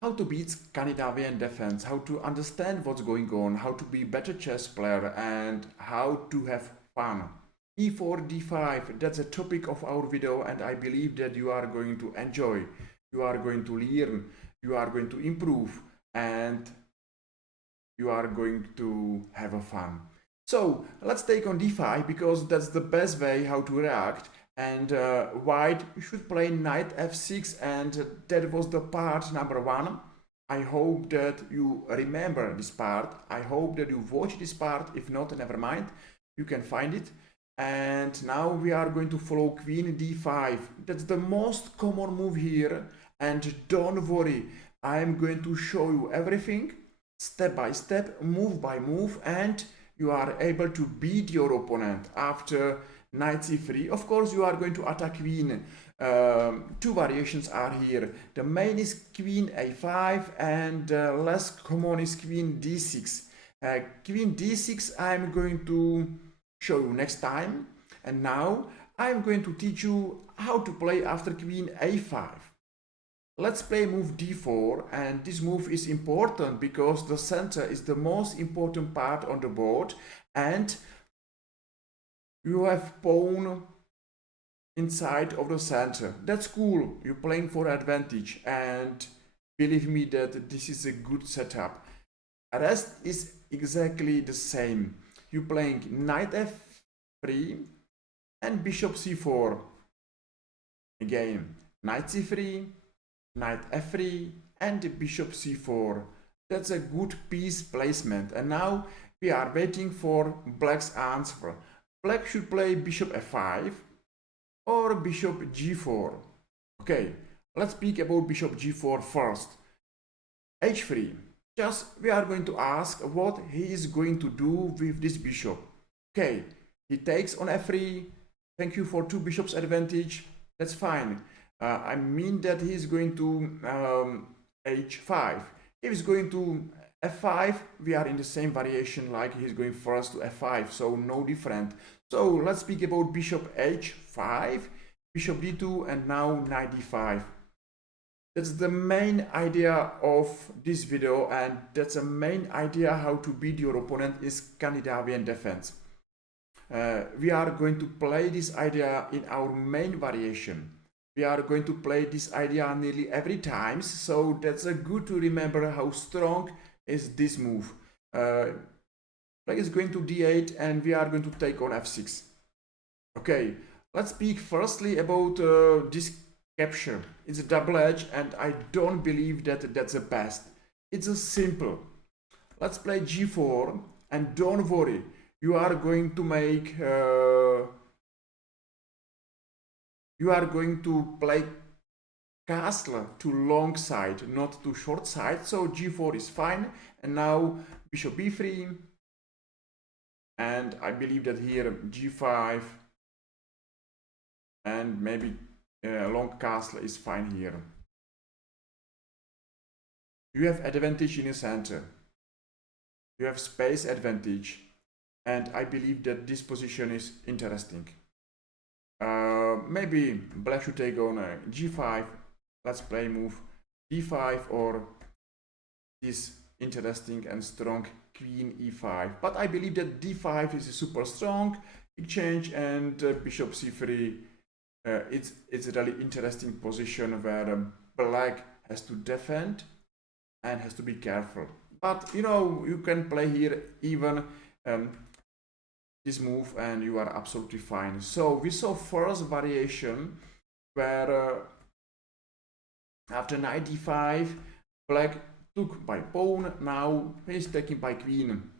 how to beat Scandidavian defense, how to understand what's going on, how to be better chess player, and how to have fun. E4, D5, that's a topic of our video, and I believe that you are going to enjoy, you are going to learn, you are going to improve, and you are going to have a fun. So let's take on D5 because that's the best way how to react. And white should play knight f6, and that was the part number 1. I hope that you remember this part. I hope that you watch this part. If not, never mind, you can find it. And now we are going to follow queen d5. That's the most common move here, and don't worry, I am going to show you everything step by step, move by move, and you are able to beat your opponent after knight c3. Of course, you are going to attack queen. Two variations are here. The main is queen a5, and less common is queen d6. Queen d6 I'm going to show you next time, and now I'm going to teach you how to play after queen a5. Let's play move d4, and this move is important because the center is the most important part on the board, and you have pawn inside of the center. That's cool, you're playing for advantage, and believe me that this is a good setup. The rest is exactly the same. You're playing knight f3 and bishop c4. Again, knight c3, knight f3, and bishop c4. That's a good piece placement. And now we are waiting for black's answer. Black should play bishop f5 or bishop g4. Okay, let's speak about bishop g4 first. h3. Just we are going to ask what he is going to do with this bishop. Okay, he takes on f3. Thank you for 2 bishops advantage. That's fine. I mean that he's going to h5. If he's going to f5, we are in the same variation like he's going first to f5, so no different. So let's speak about bishop h5, bishop d2, and now knight d5. That's the main idea of this video, and that's the main idea how to beat your opponent is Scandidavian defense. We are going to play this idea in our main variation. We are going to play this idea nearly every time, so that's good to remember how strong is this move. Black is going to d8, and we are going to take on f6. Okay, let's speak firstly about this capture. It's a double edge, and I don't believe that that's the best. It's a simple. Let's play g4, and don't worry, you are going to make you are going to play castle to long side, not to short side, so g4 is fine. And now bishop b3, and I believe that here g5, and maybe long castle is fine here. You have advantage in the center, you have space advantage, and I believe that this position is interesting. Maybe black should take on g5. Let's play move d5 or this interesting and strong queen e5. But I believe that d5 is a super strong exchange, and bishop c3. It's a really interesting position where black has to defend and has to be careful. But you know, you can play here even this move and you are absolutely fine. So we saw first variation where after knight d5, black took by pawn, now he's taking by queen.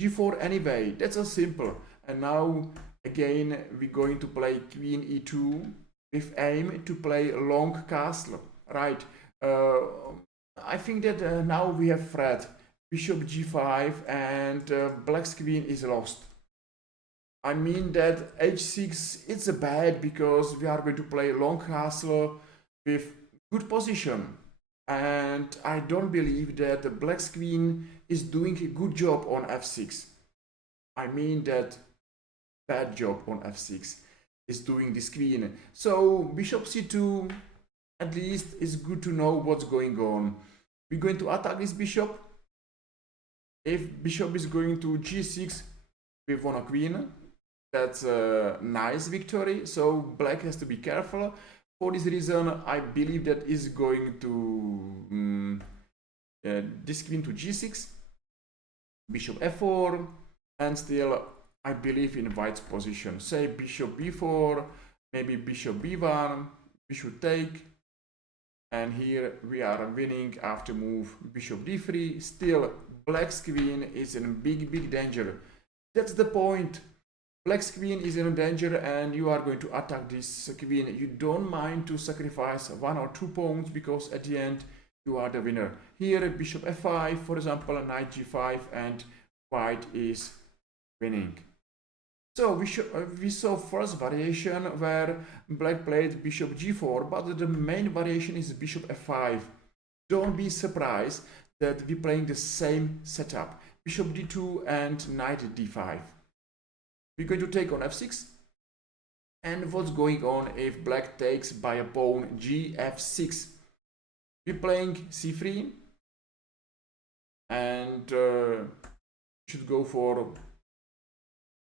g4 anyway, that's a simple. And now again we're going to play queen e2 with aim to play long castle, right? I think that now we have threat, bishop g5, and black's queen is lost. I mean that h6 it's a bad because we are going to play long castle with good position, and I don't believe that the black's queen is doing a good job on f6. I mean that bad job on f6 is doing this queen. So bishop c2, at least it's good to know what's going on. We're going to attack this bishop. If bishop is going to g6, we've won a queen. That's a nice victory, so black has to be careful. For this reason, I believe that is going to this queen to g6, bishop f4, and still I believe in white's position. Say bishop b4, maybe bishop b1, we should take, and here we are winning after move bishop d3. Still, black's queen is in big danger. That's the point. Black's queen is in danger and you are going to attack this queen. You don't mind to sacrifice 1 or 2 pawns because at the end you are the winner. Here bishop f5, for example, knight g5, and white is winning. So we saw first variation where black played bishop g4, but the main variation is bishop f5. Don't be surprised that we're playing the same setup, bishop d2 and knight d5. We're going to take on f6, and what's going on if black takes by a pawn gf6? We're playing c3, and should go for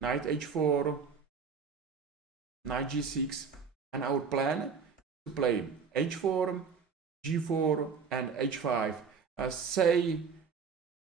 knight h4, knight g6, and our plan to play h4, g4, and h5. Say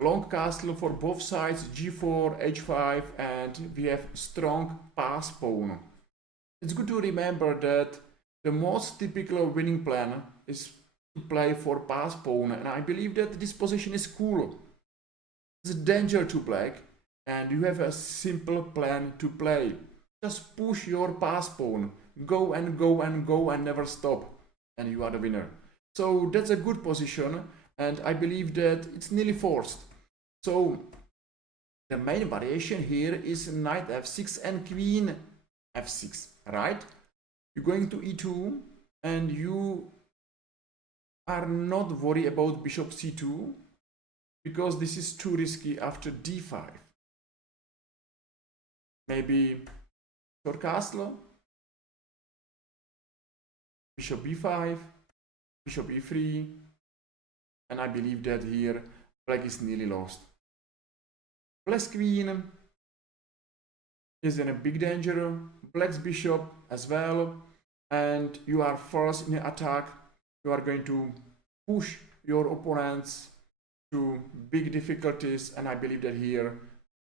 long castle for both sides, g4, h5, and we have strong pass pawn. It's good to remember that the most typical winning plan is to play for pass pawn, and I believe that this position is cool. It's a danger to black, and you have a simple plan to play. Just push your pass pawn, go and go and go and never stop, and you are the winner. So that's a good position, and I believe that it's nearly forced. So the main variation here is knight f6 and queen f6, right? You're going to e2, and you are not worried about bishop c2 because this is too risky after d5. Maybe short castle, bishop b5, bishop e3, and I believe that here black is nearly lost. Black's queen is in a big danger, black's bishop as well, and you are first in the attack. You are going to push your opponents to big difficulties, and I believe that here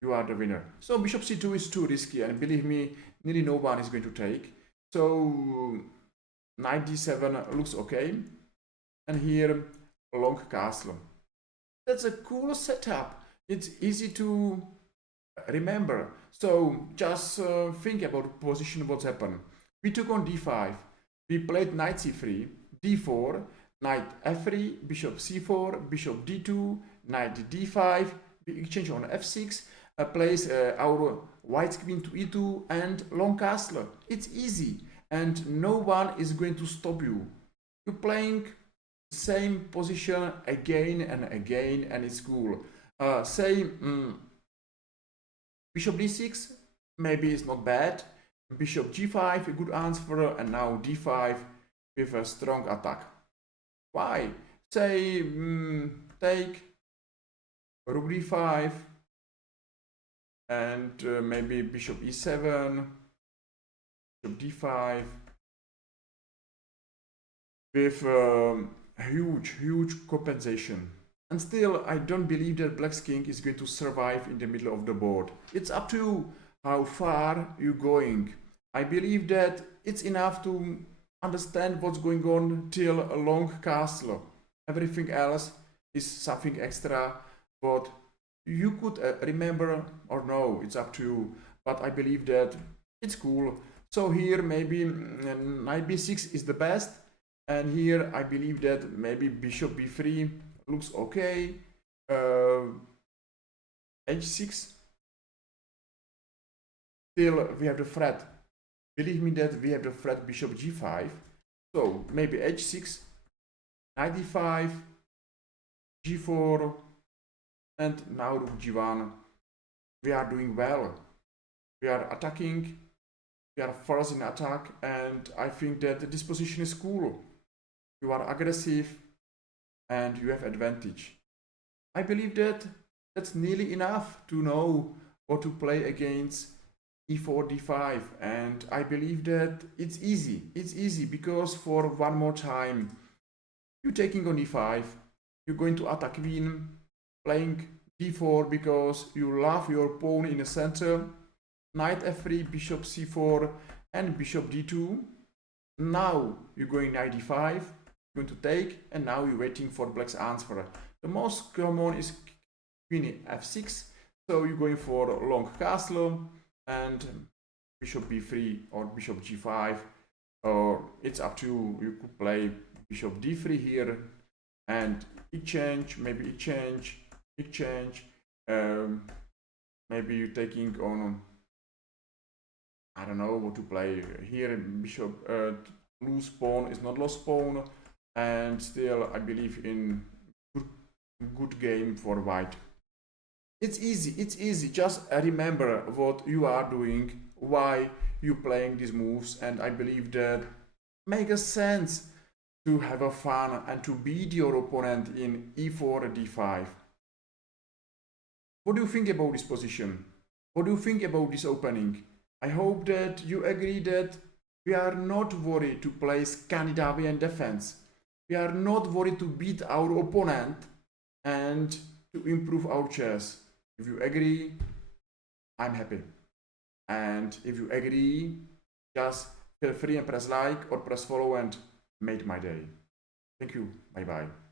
you are the winner. So bishop c2 is too risky, and believe me, nearly no one is going to take. So knight d7 looks okay, and here long castle. That's a cool setup. It's easy to remember. So just think about position, what's happened. We took on d5, we played knight c3, d4, knight f3, bishop c4, bishop d2, knight d5, we exchange on f6, place our white queen to e2, and long castle. It's easy, and no one is going to stop you. You're playing the same position again and again, and it's cool. Say bishop d6, maybe it's not bad. Bishop g5, a good answer, and now d5 with a strong attack. Why? Say take rook d5, and maybe bishop e7, bishop d5, with huge compensation. And still, I don't believe that black's king is going to survive in the middle of the board. It's up to you how far you're going. I believe that it's enough to understand what's going on till a long castle. Everything else is something extra, but you could remember or no, it's up to you. But I believe that it's cool. So here maybe knight b6 is the best, and here I believe that maybe bishop b3 looks okay. h6. Still we have the threat. Believe me that we have the threat bishop g5. So maybe h6, knight d5, g4, and now rook g1. We are doing well. We are attacking. We are first in attack, and I think that this position is cool. you are aggressive, and you have advantage. I believe that that's nearly enough to know what to play against e4, d5, and I believe that it's easy. It's easy because for one more time, you're taking on e5, you're going to attack queen, playing d4 because you love your pawn in the center, knight f3, bishop c4, and bishop d2. Now you're going knight d5, you're going to take, and now you're waiting for black's answer. The most common is queen f6, so you're going for a long castle, and bishop b3 or bishop g5, or it's up to you. You could play bishop d3 here, and exchange, maybe exchange, maybe you're taking on, I don't know what to play here. Bishop loose pawn is not lost pawn, and still I believe in good game for white. It's easy, just remember what you are doing, why you playing these moves, and I believe that makes sense to have a fun and to beat your opponent in e4 d5. What do you think about this position? What do you think about this opening? I hope that you agree that we are not worried to play Scandidavian defense. We are not worried to beat our opponent and to improve our chess. If you agree, I'm happy. And if you agree, just feel free and press like or press follow and make my day. Thank you. Bye bye.